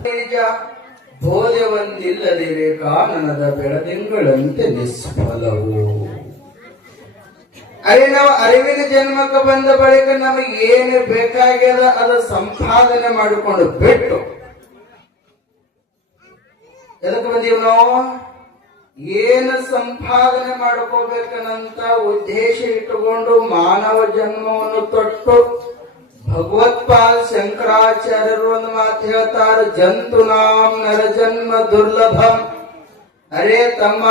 ನಿಜ ಬೋಧೆವನ್ನಿಲ್ಲದಿರೆ ಕಾನನದ ಬೆಳದಿಂಗಳಂತೆ ನಿಷ್ಫಲವು. ಅರೆ ನಾವು ಅರಿವಿನ ಜನ್ಮಕ್ಕೆ ಬಂದ ಬಳಿಕ ನಮಗೆ ಏನು ಬೇಕಾಗ್ಯದ ಅದ ಸಂಪಾದನೆ ಮಾಡಿಕೊಂಡು ಬಿಟ್ಟು. ಎದಕ್ಕೆ ಬಂದೀವಿ ನಾವು ಏನು ಸಂಪಾದನೆ ಮಾಡ್ಕೋಬೇಕನ್ನಂತ ಉದ್ದೇಶ ಇಟ್ಟುಕೊಂಡು ಮಾನವ ಜನ್ಮವನ್ನು ತೊಟ್ಟು ಭಗವತ್ಪಾಲ್ ಶಂಕರಾಚಾರ್ಯರು ಒಂದು ಮಾತು ಹೇಳ್ತಾರೆ, ಜಂತು ನಾಂ ನರ ಜನ್ಮ ದುರ್ಲಭಂ. ಅರೇ ತಮ್ಮ,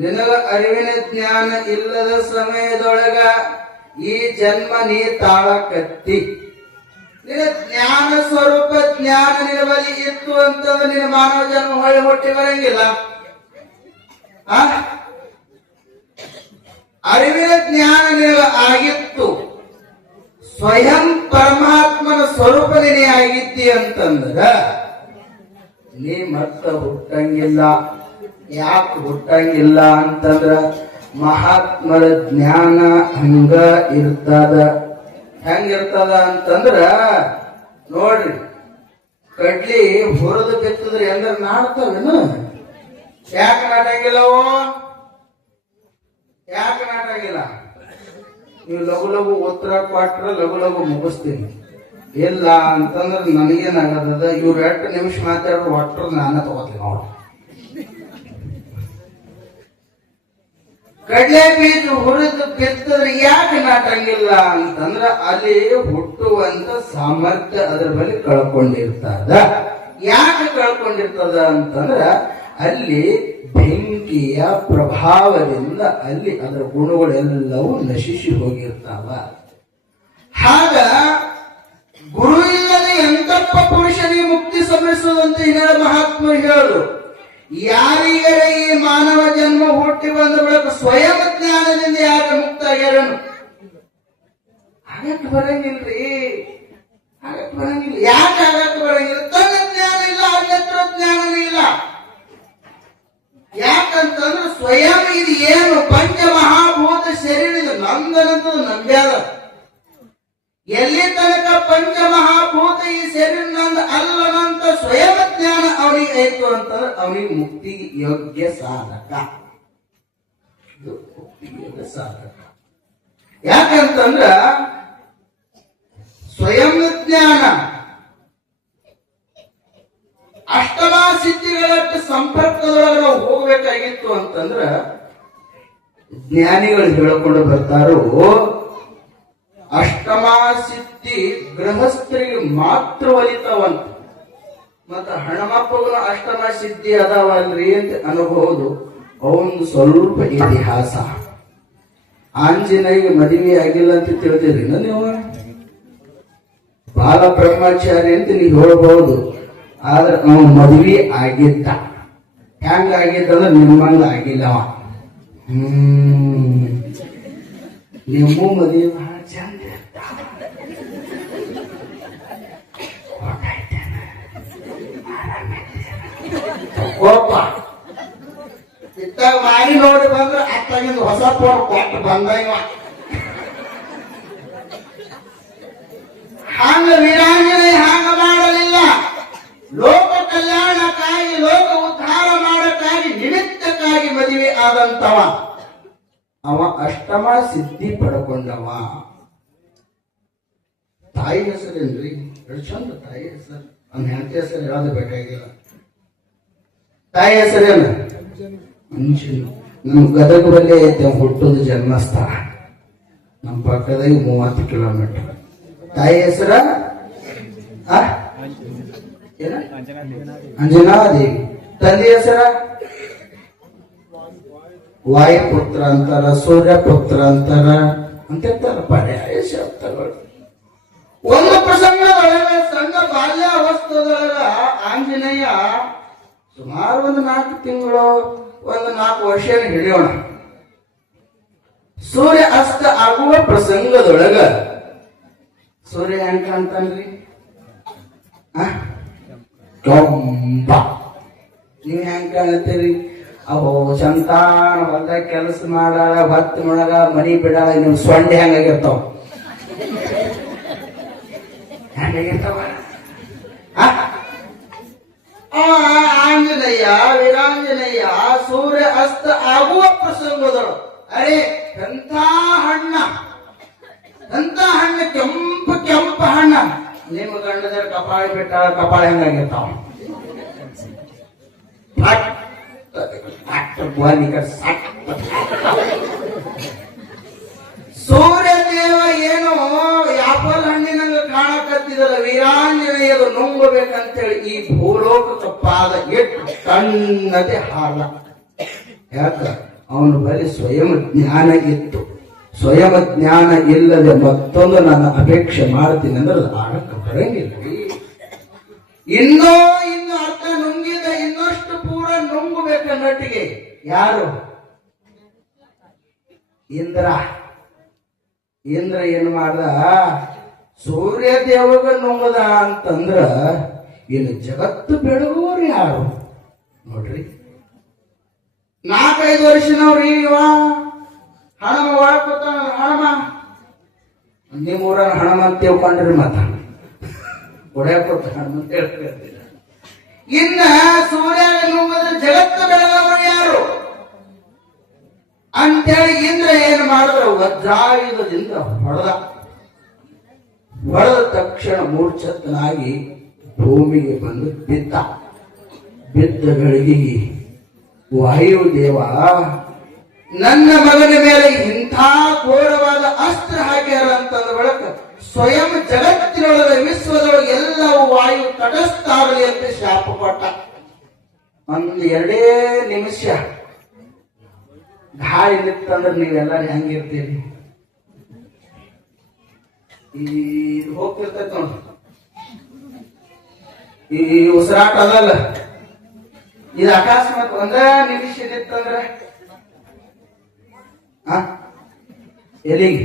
ನಿನಗ ಅರಿವಿನ ಜ್ಞಾನ ಇಲ್ಲದ ಸಮಯದೊಳಗ ಈ ಜನ್ಮ ನೀ ತಾಳಕತ್ತಿ. ನಿನ್ನ ಜ್ಞಾನ ಸ್ವರೂಪ ಜ್ಞಾನ ನಿರ್ವಲಿ ಇತ್ತು ಅಂತಂದ್ರೆ ನಿನ್ನ ಮಾನವ ಜನ್ಮ ಹೊಳೆ ಹೊಟ್ಟಿ ಬರಂಗಿಲ್ಲ? ಅರಿವಿನ ಜ್ಞಾನ ನಿನಗ ಆಗಿತ್ತು. ಸ್ವಯಂ ಪರಮಾತ್ಮನ ಸ್ವರೂಪ ನೀನೇ ಆಗಿದ್ದಿ ಅಂತಂದ್ರ, ನೀ ಮತ್ತ ಹುಟ್ಟಂಗಿಲ್ಲ. ಯಾಕೆ ಹುಟ್ಟಂಗಿಲ್ಲ ಅಂತಂದ್ರ, ಮಹಾತ್ಮರ ಜ್ಞಾನ ಹಂಗ ಇರ್ತದ. ಹೆಂಗಿರ್ತದ ಅಂತಂದ್ರ, ನೋಡ್ರಿ, ಕಡ್ಲಿ ಹುರಿದು ಬಿತ್ತದ್ರೆ ಎಂದ್ರೆ ನಾಡ್ತಾವೇನು ಯಾಕೆ ನಾಟಂಗಿಲ್ಲವೋ ಯಾಕೆ ನಾಟಂಗಿಲ್ಲ ನೀವು ಲಘು ಲಘು ಉತ್ತರ ಕೊಟ್ರ ಲಘು ಲಘು ಮುಗಿಸ್ತೀನಿ. ಇಲ್ಲ ಅಂತಂದ್ರೆ ನನಗೇನಾಗದ ಇವ್ರು ಎಂಟು ನಿಮಿಷ ಮಾತಾಡ್ರು ಒಟ್ಟರು ನಾನು ತಗೋತೀನಿ ನೋಡಿ. ಕಡಲೆ ಬೀಜ ಹುರಿದು ಬಿತ್ತದ್ರೆ ಯಾಕೆ ನಾಟಂಗಿಲ್ಲ ಅಂತಂದ್ರ ಅಲ್ಲಿ ಹುಟ್ಟುವಂತ ಸಾಮರ್ಥ್ಯ ಅದ್ರ ಬಳಿ ಕಳ್ಕೊಂಡಿರ್ತದ. ಯಾಕೆ ಕಳ್ಕೊಂಡಿರ್ತದ ಅಂತಂದ್ರ ಅಲ್ಲಿ ಬೆಂಕಿಯ ಪ್ರಭಾವದಿಂದ ಅಲ್ಲಿ ಅದರ ಗುಣಗಳೆಲ್ಲವೂ ನಶಿಸಿ ಹೋಗಿರ್ತಾವ. ಹಾಗ ಗುರು ಇಲ್ಲದೆ ಎಂತಪ್ಪ ಪುರುಷನಿಗೆ ಮುಕ್ತಿ ಸಮಿಸುವುದಂತ ಹೇಳ ಮಹಾತ್ಮರು ಹೇಳರು ಯಾರಿಗರ ಈ ಮಾನವ ಜನ್ಮ ಹುಟ್ಟಿ ಬಂದ ಬಳಿಕ ಸ್ವಯಂ ಜ್ಞಾನದಿಂದ ಯಾರು ಮುಕ್ತ ಆಗ್ಯಾರನು ಆಗಕ್ಕೆ ಬರಂಗಿಲ್ರಿ. ಆಗಕ್ಕೆ ಬರಂಗಿಲ್ಲ. ಯಾಕೆ ಆಗಕ್ಕೆ ಬರಂಗಿಲ್ಲ? ತನ್ನ ಜ್ಞಾನ ಇಲ್ಲ, ಅನ್ಯತ್ರ ಜ್ಞಾನನೇ ಇಲ್ಲ. ಯಾಕಂತಂದ್ರೆ ಸ್ವಯಂ ಇದು ಏನು ಪಂಚಮಹಾಭೂತ ಶರೀರ, ಇದು ನಂದನಂತ ನಂಬ್ಯಾದ ಎಲ್ಲಿ ತನಕ ಪಂಚಮಹಾಭೂತ ಈ ಶರೀರ ನಂದ ಅಲ್ಲನಂತ ಸ್ವಯಂ ಜ್ಞಾನ ಅವನಿಗೆ ಆಯ್ತು ಅಂತಂದ್ರೆ ಅವನಿಗೆ ಮುಕ್ತಿ ಯೋಗ್ಯ ಸಾಧಕ. ಸಾಧಕ. ಯಾಕಂತಂದ್ರ ಸ್ವಯಂ ಜ್ಞಾನ ಅಷ್ಟಮ ಸಿದ್ಧಿಗಳಷ್ಟು ಸಂಪರ್ಕದೊಳಗೆ ನಾವು ಹೋಗ್ಬೇಕಾಗಿತ್ತು ಅಂತಂದ್ರ ಜ್ಞಾನಿಗಳು ಹೇಳಿಕೊಂಡು ಬರ್ತಾರೋ, ಅಷ್ಟಮ ಸಿದ್ಧಿ ಗೃಹಸ್ಥರಿಗೆ ಮಾತ್ರ ಒಲಿತಾವಂತ. ಮತ್ತ ಹಣಮಪ್ಪಗನ ಅಷ್ಟಮ ಸಿದ್ಧಿ ಅದಾವಲ್ರಿ ಅಂತ ಅನ್ಬಹುದು ಅವನು ಸ್ವಲ್ಪ ಇತಿಹಾಸ. ಆಂಜನೇಯ ಮದುವೆ ಆಗಿಲ್ಲ ಅಂತ ತಿಳಿದಿರಿ ನೀವು? ಬಾಲ ಬ್ರಹ್ಮಚಾರಿ ಅಂತ ನೀವು ಹೇಳಬಹುದು ಆದ್ರೆ ಅವನು ಮದುವೆ ಆಗಿದ್ದ. ಹೆಂಗ ಆಗಿದ್ದಂದ್ರೆ ನಿಮ್ಮಂಗ ಆಗಿಲ್ಲ ಅವ. ಹ್ಮ್ ನಿಮ್ಮ ಮದುವೆ ಬಹಳ ಚಂದ ಇರ್ತಾವ. ಹೊರ್ಟಾಯ್ತೇನ? ಆರಾಮಿದ್ದೀರ? ಕೋಪ ಇತ್ತಾಗ ಮಾರಿ ನೋಡಿ ಬಂದ್ರೆ ಅತ್ತಾಗಿಂದ ಹೊಸ ಫೋನ್ ಕೊಟ್ಟು ಬಂದ ಇವ ಹಂಗ ವೀರಾಂಜನೇಯ ಹಂಗ ಮಾಡಲಿಲ್ಲ ಲೋಕ ಕಲ್ಯಾಣಕ್ಕಾಗಿ ಲೋಕ ಉದ್ಧಾರ ಮಾಡಕ್ಕಾಗಿ ನಿಮಿತ್ತಕ್ಕಾಗಿ ಮದುವೆ ಆದಂತವ. ಅವ ಅಷ್ಟಮ ಸಿದ್ಧಿ ಪಡ್ಕೊಂಡವ. ತಾಯಿ ಹೆಸರೇನ್ರಿ ಎಷ್ಟು ಚಂದ ತಾಯಿ ಹೆಸರು. ಅವ್ನ ಹೆಂಡತಿ ಹೆಸರು ಹೇಳೋದು ಬೇಕಾಗಿಲ್ಲ. ತಾಯಿ ಹೆಸರೇನು ಅಂಜನು. ನಮ್ಮ ಗದಗ ಬಲ್ಲೇ ಐತೆ ಅವ್ನ್ ಜನ್ಮಸ್ಥಳ. ನಮ್ಮ ಪಕ್ಕದಾಗ ಮೂವತ್ತು ಕಿಲೋಮೀಟರ್. ತಾಯಿ ಹೆಸರ? ಆ? ಅಂಜನಾದೇವಿ. ತಂದೆ ಹೆಸರ? ವಾಯುಪುತ್ರ ಅಂತಾರ, ಸೂರ್ಯಪುತ್ರ ಅಂತಾರ. ಅಂತಿರ್ತಾರ, ಪರ್ಯಾಯ ಶಬ್ದಗಳು. ಒಂದು ಪ್ರಸಂಗದೊಳಗ ಸಣ್ಣ ಬಾಲ್ಯಾವಸ್ಥದೊಳಗ ಆಂಜನೇಯ ಸುಮಾರು ಒಂದು ನಾಲ್ಕು ತಿಂಗಳು, ಒಂದು ನಾಲ್ಕು ವರ್ಷ ಹಿಡಿಯೋಣ. ಸೂರ್ಯ ಅಸ್ತ ಆಗುವ ಪ್ರಸಂಗದೊಳಗ ಸೂರ್ಯ ಹೆಂಗ್ ಕಾಣ್ತಾನ್ರಿ? ಆ? ಕೆಂಪ ನೀವ್ ಹೆಂಗ್ ಕಾಣತ್ತೀರಿ ಅವು ಸಂತಾನ ಹೊಲ್ದಾಗ ಕೆಲಸ ಮಾಡಾಳ ಹೊತ್ತು ಮಾಡಾಳ ಮನಿ ಬಿಡಾಳ ನಿಮ್ ಸೊಂಡೆ ಹೆಂಗಾಗಿರ್ತಾವ? ಹೆಂಗಾಗಿರ್ತಾವ? ಆಂಜನೇಯ, ವೀರಾಂಜನೇಯ, ಸೂರ್ಯ ಅಸ್ತ ಆಗುವ ಪ್ರಸಂಗದಳು. ಅರೆ, ಎಂಥ ಹಣ್ಣ? ಎಂಥ ಹಣ್ಣು? ಕೆಂಪು ಕೆಂಪು ಹಣ್ಣ. ನಿಮ್ಮ ಗಂಡದ ಕಪಾಳ ಬಿಟ್ಟ ಕಪಾಳ ಹೆಂಗಾಗಿರ್ತಾವ? ಸೂರ್ಯದೇವ ಏನು ಆಪಲ್ ಹಣ್ಣಿನಂಗ ಕಾಣಕತ್ತಿದಲ್ಲ, ವೀರಾಂಜನೇಯರು ನುಂಗಬೇಕಂತೇಳಿ ಈ ಭೂಲೋಕದ ಪಾದ ಎಟ್ಟು ಕಣ್ಣದೆ ಹಾಲ. ಯಾಕ? ಅವನು ಬರೀ ಸ್ವಯಂ ಜ್ಞಾನ ಇತ್ತು. ಸ್ವಯಂ ಜ್ಞಾನ ಇಲ್ಲದೆ ಮತ್ತೊಂದು ನನ್ನ ಅಪೇಕ್ಷೆ ಮಾಡ್ತೀನಿ ಅಂದ್ರೆ ಅದು ಆಗಕ್ಕೆ ಬರಂಗಿಲ್ಲ. ಇನ್ನೂ ಇನ್ನು ಅರ್ಥ ನುಂಗಿದ ಇನ್ನಷ್ಟು ಪೂರ ನಟಿಗೆ ಯಾರು? ಇಂದ್ರ. ಇಂದ್ರ ಏನ್ ಮಾಡ್ದ? ಸೂರ್ಯ ದೇವಗ ನುಂಗದ ಅಂತಂದ್ರ ಇನ್ನು ಜಗತ್ತು ಬೆಳಗೋರು ಯಾರು? ನೋಡ್ರಿ. ನಾಲ್ಕೈದು ವರ್ಷನವ್ರಿ ಇವ ಹಣಮ ಹಣಮ? ನಿಮ್ಮ ಹಣಮ ಅಂತ ತಿಳ್ಕೊಂಡ್ರಿ ಮತ್ತ. ಹಣಮ ಅಂತ ಇನ್ನ ಸೂರ್ಯ ನುಂಗದ ಜಗತ್ತು ಬೆಳೆದವರು ಯಾರು? ಅಂತೇಳಿ ಇಂದ್ರ ಏನ್ ಮಾಡಿದ್ರು? ವಜ್ರಾಯುಧದಿಂದ ಹೊಡೆದ. ಹೊಡೆದ ತಕ್ಷಣ ಮೂರ್ಛತ್ತನಾಗಿ ಭೂಮಿಗೆ ಬಂದು ಬಿದ್ದ. ಬಿದ್ದ ಗಳಿಗೆ ವಾಯುದೇವ ನನ್ನ ಮಗನ ಮೇಲೆ ಇಂಥ ಘೋರವಾದ ಅಸ್ತ್ರ ಹಾಕ್ಯಾರ ಅಂತಂದ ಬಳಕ ಸ್ವಯಂ ಜಗತ್ತಿನೊಳಗೆ ವಿಶ್ವದೊಳಗೆ ಎಲ್ಲವೂ ವಾಯು ತಟಸ್ತಾರಲಿ ಅಂತ ಶಾಪ ಕೊಟ್ಟ. ಒಂದು ಎರಡೇ ನಿಮಿಷ ಗಾಳಿ ನಿತ್ತಂದ್ರೆ ನೀವೆಲ್ಲರೂ ಹೆಂಗಿರ್ತೀರಿ? ಈ ಹೋಗ್ತಿರ್ತೈತೆ ನೋಡಿ. ಈ ಉಸಿರಾಟ ಅದಲ್ಲ. ಇದು ಅಕಸ್ಮಾತ್ ಒಂದ ನಿಮಿಷ ನಿತ್ತಂದ್ರ? ಎಲ್ಲಿಗೆ?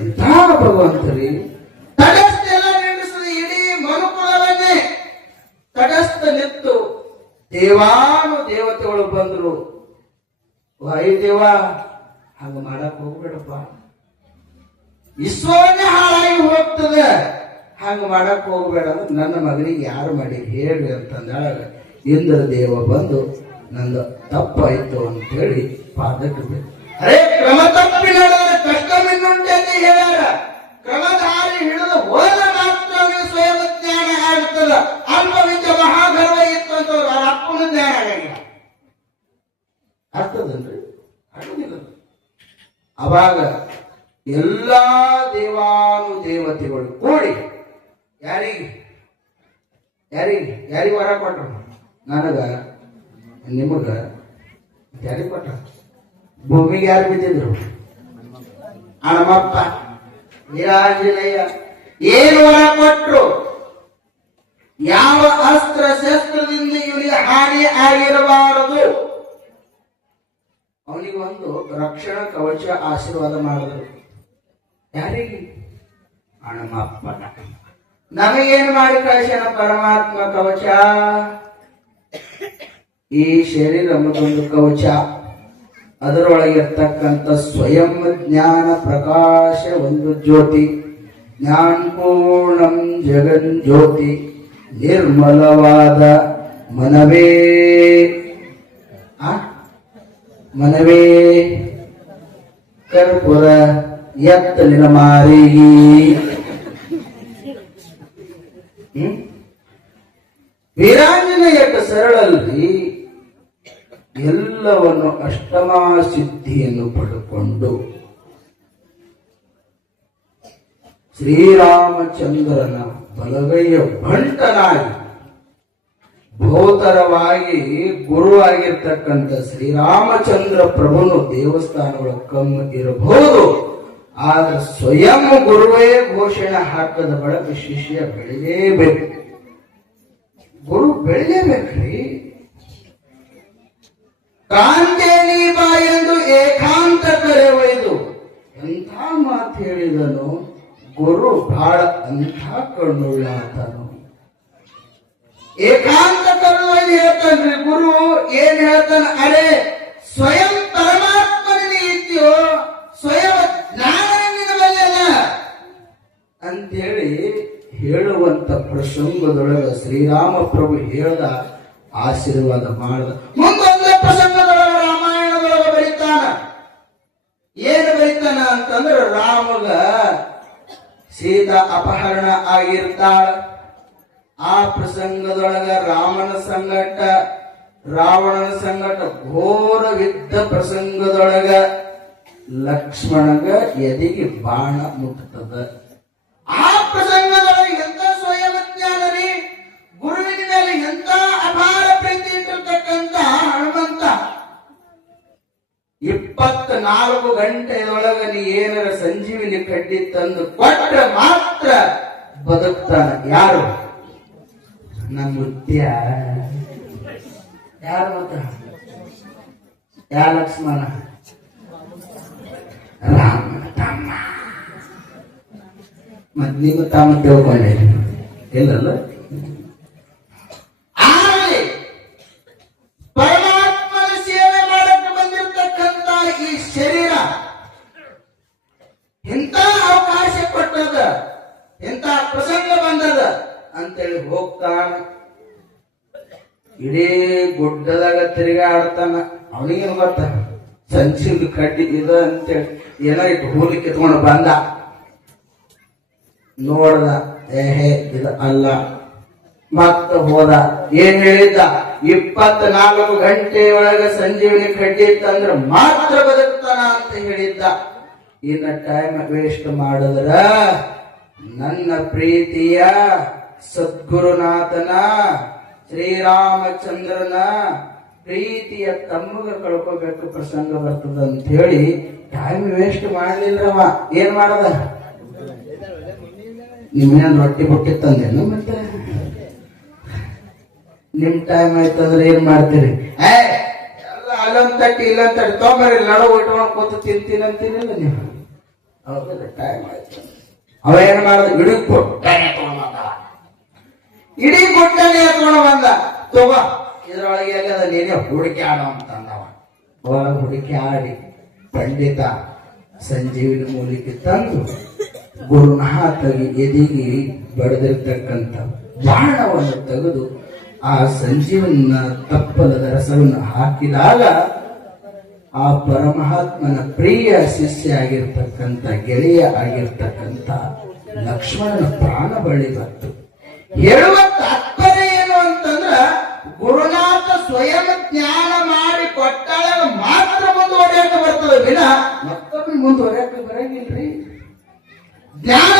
ಎಂಥ ಭಗವಂತರಿ, ತಟಸ್ಥ ಎಲ್ಲ ನಿಲ್ಲಿಸಿದ ಇಡೀ ಮನುಕುಲವನ್ನೇ ತಟಸ್ಥ ನಿತ್ತು ದೇವಾನು ದೇವತೆಗಳು ಬಂದ್ರು. ವಾಯುದೇವ ಹಂಗ ಮಾಡಕ್ ಹೋಗ್ಬೇಡಪ್ಪ. ವಿಶ್ವವನ್ನೇ ಹಾಳಾಗಿ ಹೋಗ್ತದೆ. ಹಂಗ ಮಾಡಕ್ ಹೋಗ್ಬೇಡ ಅಂದ್ರೆ ನನ್ನ ಮಗನಿಗೆ ಯಾರು ಮಾಡಿ ಹೇಳಿ ಅಂತಂದಾಗ ಇಂದ್ರ ದೇವ ಬಂದು ನಂದು ತಪ್ಪಾಯ್ತು ಅಂತೇಳಿ ಪಾದಕ್ಕೆ ಬಿದ್ದು. ಅರೇ, ಕ್ರಮ ತಪ್ಪಿ ನಡೆದರೆ ಅಂತ ಹೇಳ್ಯಾರ. ಕ್ರಮಧಾರಿ ಹಿಡಿದು ಹೋದ ಮಾತ್ರವೇ ಸ್ವಯಂ ಜ್ಞಾನ ಆಗ್ತದ. ಅಲ್ಪವಿದ್ಯ ಮಹಾಗರ್ವ ಇತ್ತು ಅಂತ ಅಪ್ಪನ ಜ್ಞಾನ ಆಗಿಲ್ಲ ಆಗ್ತದನ್ರಿ ಆಗುದಿಲ್ಲ ಅವಾಗ ಎಲ್ಲಾ ದೇವಾನು ದೇವತೆಗಳು ಕೂಡಿ ಯಾರಿಗೆ? ಯಾರಿಗೆ? ಯಾರಿಗೆ ವರ ಕೊಟ್ರು? ನನಗ, ನಿಮಗ ಯಾರಿಗೆ ಕೊಟ್ಟ? ಭೂಮಿಗೆ ಯಾರು ಬಿದ್ದಿದ್ರು? ಹಣಮಪ್ಪ ವೀರಾಂಜನೇಯ ಏನು ವರ ಕೊಟ್ರು? ಯಾವ ಅಸ್ತ್ರ ಶಸ್ತ್ರದಿಂದ ಇವರಿಗೆ ಹಾನಿ ಆಗಿರಬಾರದು? ಅವನಿಗೆ ಒಂದು ರಕ್ಷಣಾ, ಕವಚ, ಆಶೀರ್ವಾದ ಮಾಡಿದ್ರು. ಯಾರಿಗೆ? ಹಣಮಪ್ಪನ. ನಮಗೇನು ಮಾಡಿ ಕಳಿಸ್ಯಾನ ಪರಮಾತ್ಮ ಕವಚ? ಈ ಶರೀರ ಮತ್ತೊಂದು ಕವಚ. ಅದರೊಳಗಿರ್ತಕ್ಕಂಥ ಸ್ವಯಂ ಜ್ಞಾನ ಪ್ರಕಾಶ ಒಂದು ಜ್ಯೋತಿ. ಜ್ಞಾನಪೂರ್ಣಂ ಜಗನ್ ಜ್ಯೋತಿ. ನಿರ್ಮಲವಾದ ಮನವೇ? ಮನವೇ. ಕರ್ಪುರ ಎತ್ತಲಿನ ಮಾರಿ ಹ್ಮ್? ವೀರಾಂಜನೇಯಕ ಸರಳಲ್ಲಿ ಎಲ್ಲವನ್ನು ಅಷ್ಟಮಾ ಸಿದ್ಧಿಯನ್ನು ಪಡೆದುಕೊಂಡು ಶ್ರೀರಾಮಚಂದ್ರನ ಬಲಗೈಯ ಭೋತರವಾಗಿ ಗುರು ಆಗಿರ್ತಕ್ಕಂಥ ಶ್ರೀರಾಮಚಂದ್ರ ಪ್ರಭುನು ದೇವಸ್ಥಾನಗಳ ಕಮ್ಮಿ ಇರಬಹುದು, ಆದ್ರೆ ಸ್ವಯಂ ಗುರುವೇ ಘೋಷಣೆ ಹಾಕದ ಬಳಕ ಶಿಷ್ಯ ಬೆಳಿಲೇಬೇಕು. ಬೆಳೆಯಬೇಕ್ರಿ. ಕಾಂತೇನಿ ಬಾ ಎಂದು ಏಕಾಂತ ಕರೆ ಒಯ್ದು ಎಂಥ ಮಾತು ಹೇಳಿದನು? ಗುರು ಬಹಳ ಅಂಥ ಕಣ್ಣುಳ್ಳ ಏಕಾಂತ ಕಣ್ಣು ಹೇಳ್ತಾನ್ರಿ ಗುರು, ಏನ್ ಹೇಳ್ತಾನ? ಅರೆ, ಸ್ವಯಂ ಪರಮಾತ್ಮನಲ್ಲಿ ಇದೆಯೋ ಸ್ವಯಂ ಜ್ಞಾನ ನಿನ್ನ ಅಂತ ಹೇಳಿ ಹೇಳುವಂತ ಪ್ರಸಂಗದೊಳಗ ಶ್ರೀರಾಮ ಪ್ರಭು ಹೇಳ್ದ ಆಶೀರ್ವಾದ ಮಾಡದ. ಮುಂದೊಂದೇ ಪ್ರಸಂಗದೊಳಗ ರಾಮಾಯಣದೊಳಗ ಬರೀತಾನ. ಏನು ಬರೀತಾನ ಅಂತಂದ್ರ ರಾಮಗ ಸೀತಾ ಅಪಹರಣ ಆಗಿರ್ತಾಳ. ಆ ಪ್ರಸಂಗದೊಳಗ ರಾಮನ ಸಂಗಟ, ರಾವಣನ ಸಂಗಟ ಘೋರವಿದ್ದ ಪ್ರಸಂಗದೊಳಗ ಲಕ್ಷ್ಮಣಗ ಎದಿಗೆ ಬಾಣ ಮುಟ್ಟದ ಆ ಪ್ರಸಂಗದೊಳಗೆ ಇಪ್ಪತ್ನಾಲ್ಕು ಗಂಟೆಯೊಳಗ ನೀ ಏನರ ಸಂಜೀವಿನಿ ಕಡ್ಡಿ ತಂದು ಕೊಟ್ರೆ ಮಾತ್ರ ಬದುಕ್ತಾನ. ಯಾರು? ನಮ್ಮ ಮುತ್ಯ. ಯಾರು ಮಾತ್ರ? ಯಾರ ಲಕ್ಷ್ಮಣ? ರಾಮ ತಮ್ಮ. ಮತ್ ನೀವು ತಾಮ ತಿಳ್ಕೊಂಡೆ. ಇಲ್ಲಲ್ಲ? ಹೋಗ್ತಾನ ಇಡೀ ಗುಡ್ಡದಾಗ ತಿರುಗಾಡ್ತಾನ ಅವನಿಗೇನು ಗೊತ್ತ? ಸಂಚಿನ ಕಡ್ಡಿ ಇದ ಅಂತೇಳಿ ಏನೋ ಇಟ್ಟು ಹೂಲಿ ಕಿತ್ಕೊಂಡು ಬಂದ. ನೋಡ್ದ, ಏಹೇ, ಇದು ಅಲ್ಲ. ಮತ್ತ ಹೋದ. ಏನ್ ಹೇಳಿದ್ದ? ಇಪ್ಪತ್ನಾಲ್ಕು ಗಂಟೆಯೊಳಗ ಸಂಜೀವಿನಿ ಕಡ್ಡಿ ಇತ್ತಂದ್ರ ಮಾತ್ರ ಬದುಕ್ತಾನ ಅಂತ ಹೇಳಿದ್ದ. ಇನ್ನ ಟೈಮ್ ವೇಸ್ಟ್ ಮಾಡಿದ್ರ ನನ್ನ ಪ್ರೀತಿಯ ಸದ್ಗುರುನಾಥನ, ಶ್ರೀರಾಮಚಂದ್ರನ ಪ್ರೀತಿಯ ತಮ್ಮಗ ಕಳ್ಕೋಬೇಕು ಪ್ರಸಂಗ ಬರ್ತದ ಅಂತ ಹೇಳಿ ಟೈಮ್ ವೇಸ್ಟ್ ಮಾಡ್ಲಿಲ್ಲವ ಏನ್ ಮಾಡದ? ನಿಮ್ಮೇನ್ ರೊಟ್ಟಿ ಬುಟ್ಟಿ ತಂದೇನು ಮತ್ತೆ? ನಿಮ್ ಟೈಮ್ ಆಯ್ತಂದ್ರೆ ಏನ್ ಮಾಡ್ತೀರಿ? ಏ, ಎಲ್ಲ ಅಲ್ಲೊಂದ್ ತಟ್ಟಿ ಇಲ್ಲೊಂದ್ ತಟ್ಟಿ ತೊಗೊಂಬರಿ ನಡು ಇಟ್ಕೊಂಡು ಕೂತು ತಿಂತೀನಿ ಅಂತೀನಿಲ್ಲ ನೀವು? ಟೈಮ್ ಆಯ್ತು. ಅವ ಏನ್ ಮಾಡ್ದ? ತಗೊಂಡ್ ಬಂದ ಇಡೀ ಕೊಟ್ಟನೆ ಎತ್ಕೊಂಡು ಬಂದ ತಗೋ. ಇದ್ರೊಳಗೆ ಎಲ್ಲ ನೀನೇ ಹುಡುಕಿ ಆಡೋ ಅಂತಂದವ ಹುಡುಕಿ ಆಡಿ. ಪಂಡಿತ ಸಂಜೀವಿನ ಮೂಲಿಕೆ ತಂದು ಗುರುನಾಥಗೆ ಎದಿಗಿ ಬಡದಿರ್ತಕ್ಕಂಥ ಬಾಣವನ್ನು ತೆಗೆದು ಆ ಸಂಜೀವನ ತಪ್ಪಲದ ರಸವನ್ನು ಹಾಕಿದಾಗ ಆ ಪರಮಾತ್ಮನ ಪ್ರಿಯ ಶಿಷ್ಯ ಆಗಿರ್ತಕ್ಕಂಥ ಗೆಳೆಯ ಆಗಿರ್ತಕ್ಕಂಥ ಲಕ್ಷ್ಮಣನ ಪ್ರಾಣ ಬಳಿ ಬಂತು. ಹೇಳುವ ತಾತ್ಪರ್ಯ ಏನು ಅಂತಂದ್ರ ಗುರುನಾಥ ಸ್ವಯಂ ಜ್ಞಾನ ಮಾಡಿ ಕೊಟ್ಟಾಗ ಮಾತ್ರ ಮುಂದುವರಿಯಕ್ಕೆ ಬರ್ತದೆ. ವಿನ ಮತ್ತೊಮ್ಮೆ ಮುಂದುವರಿಯಕ್ಕೆ ಬರಂಗಿಲ್ರಿ? ಜ್ಞಾನ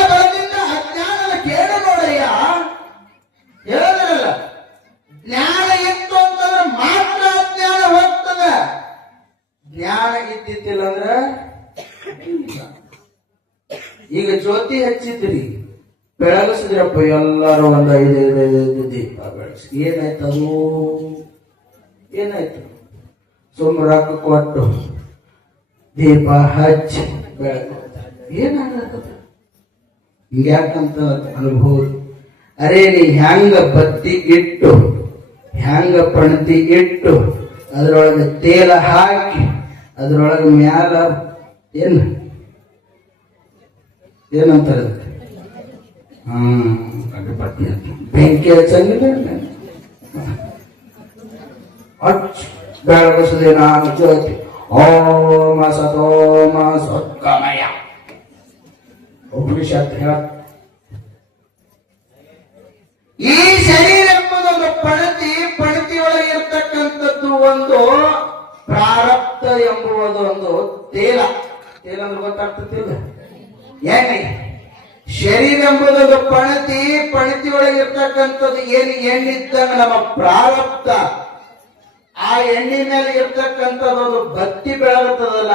ಬೆಳಗಿಸಿದ್ರಪ್ಪ ಎಲ್ಲರೂ ಒಂದು ಐದು ಐದು ಐದು ದೀಪ ಬೆಳೆಸಿ. ಏನಾಯ್ತು ಅದು? ಏನಾಯ್ತು? ಸುಮ್ಮ ರೊಕ್ಕ ಕೊಟ್ಟು ದೀಪ ಹಚ್ಚಿ ಬೆಳಕು ಏನಾಗತ್ತ ಹಿಂಗ್ಯಾಕಂತ ಅನುಭವ ಅರೇ, ನೀ ಹ್ಯಾಂಗ ಬತ್ತಿ ಇಟ್ಟು, ಹ್ಯಾಂಗ ಪಣತಿ ಇಟ್ಟು, ಅದರೊಳಗೆ ತೇಲ ಹಾಕಿ, ಅದರೊಳಗೆ ಮ್ಯಾಲ ಏನು? ಏನಂತಾರೆ? ಹ್ಮ್. ಬೆಂಕಿ ಹಚ್ಚಂಗಿಲ್ಲ ಹಚ್ಚ ಬೆಳಗಿಸದೆ ನಾನು ಜ್ಯೋತಿ ಓಮ ಸತೋಮ ಸದ್ಗಮಯ ಉಪನಿಷತ್ ಈ ಶರೀರ ಎಂಬುದೊಂದು ಪಣತಿ ಪಣತಿಯೊಳಗೆ ಇರ್ತಕ್ಕಂಥದ್ದು ಒಂದು ಪ್ರಾರಬ್ಧ ಎಂಬುವುದೊಂದು ತೇಲ ತೇಲ ಅಂದ್ರೆ ಗೊತ್ತಾಗ್ತತಿಲ್ಲ ಎಣ್ಣೆ ಶರೀರ ಎಂಬುದೊಂದು ಪಣತಿ ಪಣತಿ ಇರ್ತಕ್ಕಂಥದ್ದು ಏನು ಎಣ್ಣಿದ್ದಂಗ ನಮ್ಮ ಪ್ರಾರಬ್ಧ. ಆ ಎಣ್ಣೆ ಮೇಲೆ ಇರ್ತಕ್ಕಂಥದ್ದು ಬತ್ತಿ ಬೆಳಗುತ್ತದಲ್ಲ,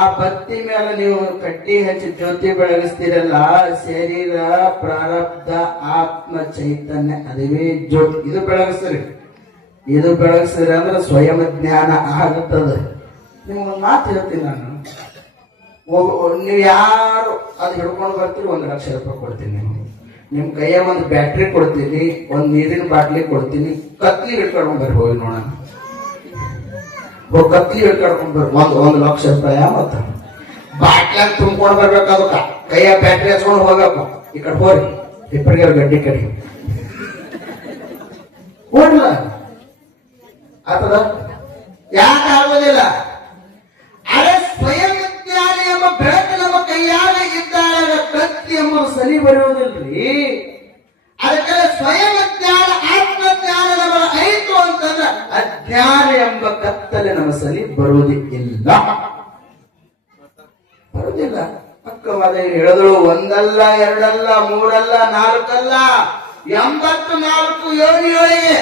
ಆ ಬತ್ತಿ ಮೇಲೆ ನೀವು ಕಟ್ಟಿ ಹಚ್ಚಿ ಜ್ಯೋತಿ ಬೆಳಗಿಸ್ತೀರಲ್ಲ, ಶರೀರ ಪ್ರಾರಬ್ಧ, ಆತ್ಮ ಚೈತನ್ಯ, ಅದುವೇ ಜ್ಯೋತಿ. ಇದು ಬೆಳಗಿಸ್ರಿ. ಇದು ಬೆಳಗಿಸ್ರಿ ಅಂದ್ರೆ ಸ್ವಯಂ ಜ್ಞಾನ ಆಗುತ್ತದೆ. ನಿಮ್ಗೊಂದು ಒಂದು ಮಾತು ಹೇಳ್ತೀನಿ ನಾನು. ನೀವು ಯಾರು ಅದು ಹಿಡ್ಕೊಂಡು ಬರ್ತೀರಿ, ಒಂದು ಲಕ್ಷ ರೂಪಾಯಿ ಕೊಡ್ತೀನಿ ನಿಮ್ಮ ಕೈಯಾಗ ಕೈಯ ಒಂದು ಬ್ಯಾಟ್ರಿ ಕೊಡ್ತೀನಿ, ಒಂದು ನೀರಿನ ಬಾಟ್ಲಿ ಕೊಡ್ತೀನಿ. ಕತ್ಲಿ ಹಿಡ್ಕೊಂಡು ಬರ್ಬೋದು ನೋಡೋಣ. ಕತ್ಲಿ ಹಿಡ್ಕೊಂಡು ಬರ್ರಿ, ಒಂದು ಒಂದು ಲಕ್ಷ ರೂಪಾಯಿ ಮತ್ತ ಬಾಟ್ಲಾಗ ತುಂಬ್ಕೊಂಡು ಬರ್ಬೇಕು ಅದಕ್ಕ ಕೈಯ ಬ್ಯಾಟ್ರಿ ಹಚ್ಕೊಂಡು ಹೋಗಬೇಕು ಈ ಕಡೆ ಹೋರಿ ಇಬ್ಬರಿಗೆ ಗಡ್ಡಿ ಕಡಿ. ಓಡ್ಲ ಆತದ? ಯಾಕೆ ಆಗೋದಿಲ್ಲ? ಕತ್ತಿ ಎಂಬುದು ಸರಿ ಬರುವುದಿಲ್ರಿ ಅದಕ್ಕೆ ಸ್ವಯಂ ಜ್ಞಾನ ಆತ್ಮಜ್ಞಾನ ನಮ್ಮ ಐತು ಅಂತಂದ್ರೆ ಅಜ್ಞಾನ ಎಂಬ ಕತ್ತಲೆ ನಮ್ಮ ಸಲಿ ಬರುವುದಿಲ್ಲ. ಬರುವುದಿಲ್ಲ. ಪಕ್ಕವಾದ ಹೇಳಿದಳು, ಒಂದಲ್ಲ, ಎರಡಲ್ಲ, ಮೂರಲ್ಲ, ನಾಲ್ಕಲ್ಲ, ಎಂಬತ್ತು, ನಾಲ್ಕು ಯೋನಿಗಳಿಗೆ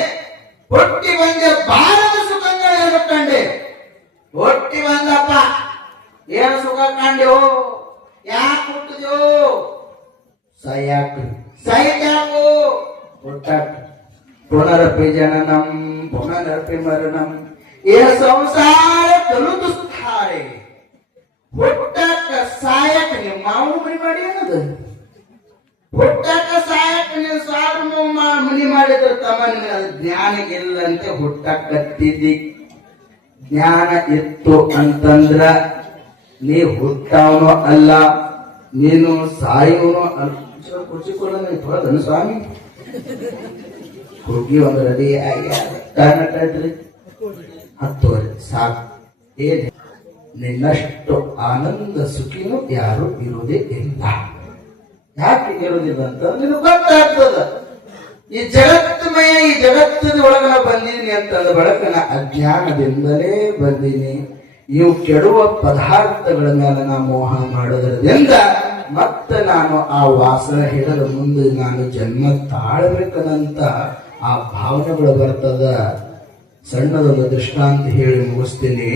ಹೊಟ್ಟಿ ಬಂದೆ ಬಾರದ ಸುಖಗಳು ಕಂಡೆ. ಹೊಟ್ಟಿ ಬಂದಪ್ಪ. ಏನು ಸುಖ ಕಂಡೆವು ಯಾಕೆ ಹುಟ್ಟಿದೆವು ಸಯಾಕು. ಸೈತಾಕು ಹುಟ್ಟಾಕ. ಪುನರಪಿ ಜನನಂ ಪುನರಪಿ ಮರಣಂ. ಏ ಸಂಸಾರ ಕಲುದುಸ್ತಾರೆ ಹುಟ್ಟಕ ಸಾಯಕ ನಿಮ್ಮ ಮಾವು ಮನಿ ಮಾಡಿ ಏನದು? ಹುಟ್ಟಕ ಸಾಯಕ ನೀವು ಸ್ವಾರ್ಮ ಮನಿ ಮಾಡಿದ್ರೆ ತಮ್ಮ ನಿನಗೆ ಅದು ಜ್ಞಾನ ಇಲ್ಲಂತೆ ಹುಟ್ಟಕ್ಕತ್ತಿದ್ದಿ ಜ್ಞಾನ ಇತ್ತು ಅಂತಂದ್ರ ನೀ ಹುಟ್ಟವನು ಅಲ್ಲ ನೀನು ಸಾಯುವನು ಅಲ್ಲ. ಚಲೋ ಕೊಡೋದ್ರೆ ಕೊಡೋದನ್ನು ಸ್ವಾಮಿ. ಹೋಗಿ ಒಂದು ರೆಡಿ ಆಗಿ ಟರ್ನ್ ಹತ್ತುವರೆ, ಸಾಕು. ಏನು? ನಿನ್ನಷ್ಟು ಆನಂದ ಸುಖಿನೂ ಯಾರು ಇರುವುದೇ ಇಲ್ಲ. ಯಾಕೆ ಇರುವುದಿಲ್ಲ ಅಂತ ನಿನಗೆ ಗೊತ್ತಾಗ್ತದ. ಈ ಜಗತ್ತಮಯ ಈ ಜಗತ್ತದ ಒಳಗನ ಬಂದೀನಿ ಅಂತಂದ ಬಳಕನ ಅಜ್ಞಾನದಿಂದಲೇ ಬಂದೀನಿ. ನೀವು ಕೆಡುವ ಪದಾರ್ಥಗಳ ಮೇಲೆ ನಾ ಮೋಹ ಮಾಡೋದ್ರಿಂದ ಮತ್ತೆ ನಾನು ಆ ವಾಸನೆ ಹಿಡಿದ ಮುಂದೆ ನಾನು ಜನ್ಮ ತಾಳ್ಬೇಕನ್ನಂತ ಆ ಭಾವನೆಗಳು ಬರ್ತದ. ಸಣ್ಣದೊಂದು ದೃಷ್ಟಾಂತ ಹೇಳಿ ಮುಗಿಸ್ತೀನಿ.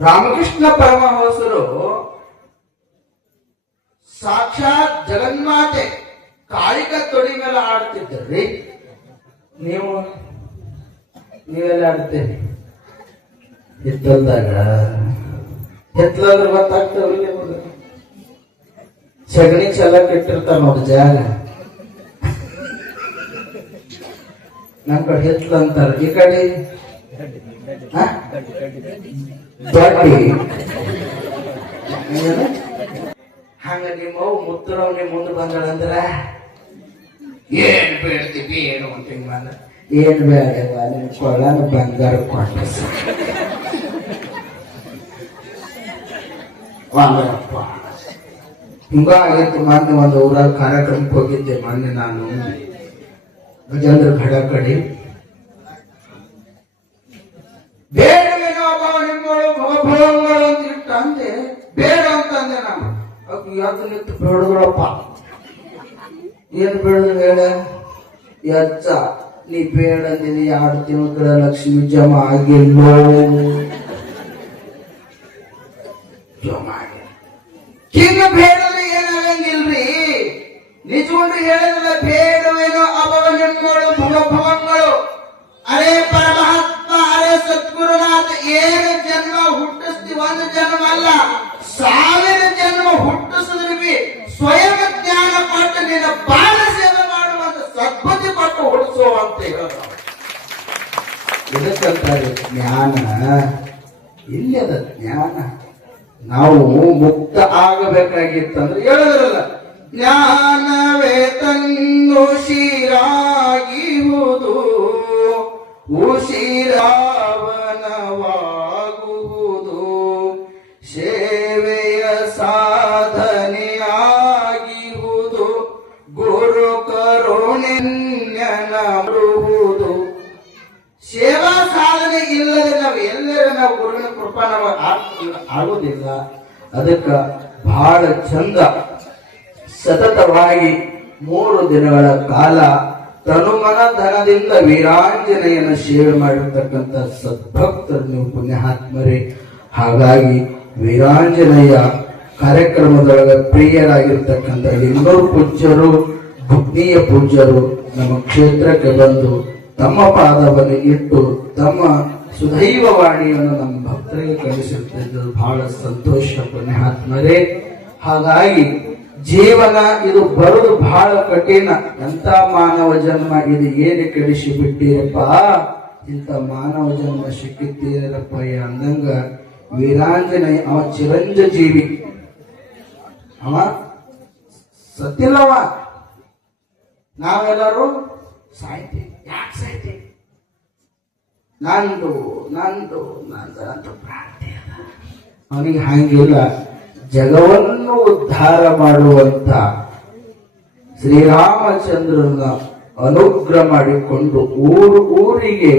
ರಾಮಕೃಷ್ಣ ಪರಮಹಂಸರು ಸಾಕ್ಷಾತ್ ಜಗನ್ಮಾತೆ ಕಾಳಿಕ ತೊಡಿ ಮೇಲೆ ಆಡ್ತಿದ್ರಿ ನೀವು, ನೀವೆಲ್ಲ ಆಡ್ತೀರಿ? ಹಿತ್ತಲ್ದಾಗ ಹಿತ್ತಲಾದ್ರೆ ಇವಾಗ ಸಗಣಿ ಚೆಲ್ಲ ಕೆಟ್ಟಿರ್ತಾರ ನೋಡಿ ಜಾಗ. ನಮ್ ಕಡೆ ಹಿತ್ಲ ಅಂತಾರ. ಈ ಕಡೆ? ಏನು? ಹಂಗ ನಿಮ್ಮ ಮುತ್ತರವ್ ನಿಮ್ ಮುಂದೆ ಬಂದಳಂದ್ರ ಏನ್ ಬೇಡ್ತೀವಿ ಏನು ಅಂತ ಹಿಂಗ್ ಏನ್ ಬೇಡವ ನಿಮ್ ಕೊಳ್ಳನ ಬಂಗಾರ ಕೊಟ್ಟ ವಾಂಗಪ್ಪ ಹಿಂಗ ಆಗಿತ್ತು ಮೊನ್ನೆ ಒಂದು ಊರಾಗ ಕಾರ್ಯಕ್ರಮಕ್ಕೆ ಹೋಗಿದ್ದೆ, ಮೊನ್ನೆ ನಾನು. ಗಜೇಂದ್ರ ಖಡ ಕಡೆ. ಬೇಡವೇನೋ ಒಬ್ಬ ನಿಮ್ಮಳು ಭವಭವಂಗಳು ಅಂತ ಇಟ್ಟ ಅಂದೆ, ಬೇಡ ಅಂತಂದೆ ನಾನು. ಅಕ್ಕಿ ಯಾಕೆ ನಿಂತು ಬೇಡದ್ರಪ್ಪ ಏನ್ ಬೇಡದ್ರು ಹೇಳ ಯಚ್ಚ ನೀ ಬೇಡ ಅಂದಿನಿ ಎರಡು ತಿಂಗಳ ಲಕ್ಷ್ಮಿ ಜಮಾ ಆಗಿಲ್ಲೋ. ಜಮಾ ಆಗಿಲ್ಲ. ಹಿಂಗ ಬೇಡದ್ರೆ ಏನಾಗಂಗಿಲ್ರಿ ನಿಜಗೊಂಡು ಹೇಳಿದ್ರೆ ಬೇಡವೇನೋ ಅಭವ ನಿಮ್ಮಗಳು ಭವಭವಂಗಳು ಅರೇ ಪರಮಾತ್ಮ ಅರೇ ಸದ್ಗುರುನಾಥ ಏನು ಜನ್ಮ ಹುಟ್ಟಿಸ್ತಿ, ಒಂದು ಜನ್ಮ ಅಲ್ಲ ಸಾವಿರ ಜನ್ಮ ಹುಟ್ಟಿಸಿದ್ರಿ ಸ್ವಯಂ ಜ್ಞಾನ ಕೊಟ್ಟು ನಿನ್ನ ಬಾಳ ಸೇವೆ ಮಾಡುವಂತ ಸದ್ಬುದ್ಧಿ ಕೊಟ್ಟು ಹುಟ್ಟಿಸುವ ಅಂತ ಹೇಳೋದು. ಇದಕ್ಕಂತಾರೆ ಜ್ಞಾನ. ಇಲ್ಲದ ಜ್ಞಾನ ನಾವು ಮುಕ್ತ ಆಗಬೇಕಾಗಿತ್ತಂದ್ರೆ ಹೇಳಿದ್ರಲ್ಲ. ಜ್ಞಾನವೇ ತನ್ನು ಶಿರಾಗಿಹುದು ಉಸಿರಾವನವಾಗುವುದು ಸೇವೆಯ ಸಾಧನೆಯಾಗಿಹುದು ಗುರು ಕರುಣಿನ್ಯನ ಮಾಡುವುದು ಸೇವಾ ಸಾಧನೆ ಇಲ್ಲದೆ ನಾವು ಎಲ್ಲರೂ ನಾವು ಗುರುವಿನ ಕೃಪಾ ನಾವು ಆಗ್- ಆಗುವುದಿಲ್ಲ ಅದಕ್ಕ ಬಹಳ ಚಂದ. ಸತತವಾಗಿ ಮೂರು ದಿನಗಳ ಕಾಲ ತನುಮನ ಧನದಿಂದ ವೀರಾಂಜನೇಯನ ಸೇವೆ ಮಾಡಿರ್ತಕ್ಕಂಥ ಸದ್ಭಕ್ತರು ನೀವು ಪುಣ್ಯಾತ್ಮರೇ ಹಾಗಾಗಿ ವೀರಾಂಜನೆಯ ಕಾರ್ಯಕ್ರಮದೊಳಗೆ ಪ್ರಿಯರಾಗಿರ್ತಕ್ಕಂಥ ಲಿಂಗೂರು ಪೂಜ್ಯರು, ಭಕ್ತಿಯ ಪೂಜ್ಯರು ನಮ್ಮ ಕ್ಷೇತ್ರಕ್ಕೆ ಬಂದು ತಮ್ಮ ಪಾದವನ್ನು ಇಟ್ಟು ತಮ್ಮ ಸುದೈವ ವಾಣಿಯನ್ನು ನಮ್ಮ ಭಕ್ತರಿಗೆ ಕಲಿಸುತ್ತಿದ್ದರು. ಬಹಳ ಸಂತೋಷ ಪುಣ್ಯಾತ್ಮರೇ. ಹಾಗಾಗಿ ಜೀವನ ಇದು ಬರುದು ಬಹಳ ಕಠಿಣ. ಎಂತ ಮಾನವ ಜನ್ಮ ಇದು ಏನು ಕಳಿಸಿ ಬಿಟ್ಟಿರಪ್ಪ ಇಂಥ ಮಾನವ ಜನ್ಮ ಸಿಕ್ಕಿದ್ದೀರಪ್ಪ ಅಂದಂಗ ವೀರಾಂಜನೆ, ಅವ ಚಿರಂಜ ಜೀವಿ ಅವ ಸತ್ತಿಲ್ಲವ. ನಾವೆಲ್ಲರೂ ಸಾಯ್ತಿ ಯಾಕೆ ಸಾಯ್ತಿ ನಂದು ನಂದು ನಂದು ಅಂತ ಪ್ರಾರ್ಥಿ ಅವನಿಗೆ ಹಂಗಿಲ್ಲ. ಜಗವನ್ನು ಉದ್ಧಾರ ಮಾಡುವಂತ ಶ್ರೀರಾಮಚಂದ್ರನ ಅನುಗ್ರಹ ಮಾಡಿಕೊಂಡು ಊರು ಊರಿಗೆ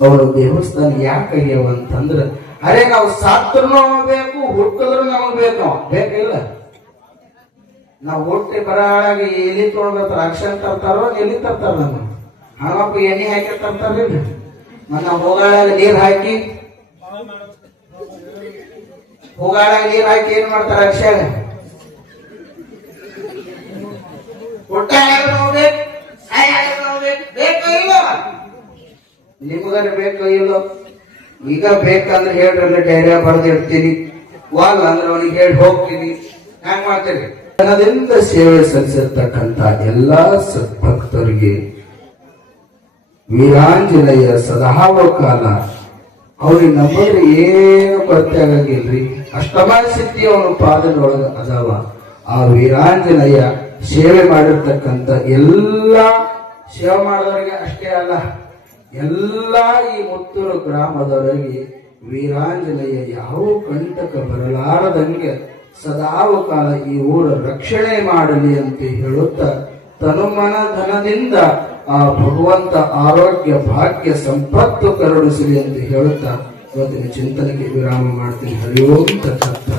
ಅವರು ದೇವಸ್ಥಾನ ಯಾಕೆ ಅಂತಂದ್ರೆ, ಅರೆ ನಾವು ಸತ್ರು ಬೇಕು ಹುಟ್ಟಿದ್ರು ನಮಗ್ ಬೇಕು. ಬೇಕಿಲ್ಲ? ನಾವು ಹುಟ್ಟಿ ಬರಾಗಿ ಎಲಿ ತೊಗೊಂಡ್ರ ಅಕ್ಷನ್ ತರ್ತಾರೋ, ಎಲಿ ತರ್ತಾರ ನಮ್ಮ ಹಣಪ್ಪ ಎಣ್ಣೆ ಹಾಕಿ ತರ್ತಾರಿಲ್ಲ ನನ್ನ ಹೋಗಾಳಾಗ ನೀರ್ ಹಾಕಿ ಹೋಗಾಳಾಗ ನೀರ್ ಹಾಕಿ ಏನ್ ಮಾಡ್ತಾರ ಅಕ್ಷಾಗ ಹುಟ್ಟ ಬೇಕೋ ಇಲ್ಲೋ? ನಿಮಗಾರ ಬೇಕೋ ಇಲ್ಲೋ? ಈಗ ಬೇಕಂದ್ರೆ ಹೇಳ್ರಲ್ಲ ಡೈರಿಯ ಬರ್ದಿರ್ತೀನಿ ವಾಲ್ ಅಂದ್ರೆ ಅವನಿಗೆ ಹೇಳಿ ಹೋಗ್ತೀನಿ. ಹ್ಯಾಂಗ ಮಾಡ್ತೀರಿ? ಜನದಿಂದ ಸೇವೆ ಸಲ್ಲಿಸಿರ್ತಕ್ಕಂಥ ಎಲ್ಲಾ ಸದ್ಭಕ್ತರಿಗೆ ವೀರಾಂಜನೇಯ ಸದಾವಕಾಲ. ಅವ್ರಿಗೆ ನಂಬರ್ ಏನು ಕೊರತೆ ಆಗಂಗಿಲ್ರಿ? ಅಷ್ಟಮ ಶಕ್ತಿ ಅವನ ಪಾದದೊಳಗ ಅದಾವ. ಆ ವೀರಾಂಜನೇಯ ಸೇವೆ ಮಾಡಿರ್ತಕ್ಕಂಥ ಎಲ್ಲ ಸೇವೆ ಮಾಡಿದವರಿಗೆ ಅಷ್ಟೇ ಅಲ್ಲ, ಎಲ್ಲ ಈ ಮುತ್ತೂರು ಗ್ರಾಮದವರಿಗೆ ವೀರಾಂಜನೇಯ ಯಾವ ಕಂಟಕ ಬರಲಾರದಂಗೆ ಸದಾವ ಕಾಲ ಈ ಊರ ರಕ್ಷಣೆ ಮಾಡಲಿ ಅಂತ ಹೇಳುತ್ತಾ ತನುಮನ ಧನದಿಂದ ಆ ಭಗವಂತ ಆರೋಗ್ಯ, ಭಾಗ್ಯ, ಸಂಪತ್ತು ಕರುಣಿಸಲಿ ಅಂತ ಹೇಳುತ್ತಾ ಇವತ್ತಿನ ಚಿಂತನೆಗೆ ವಿರಾಮ ಮಾಡ್ತೀನಿ. ಹರಿಯೋಂ ತಥಾತ್ಮ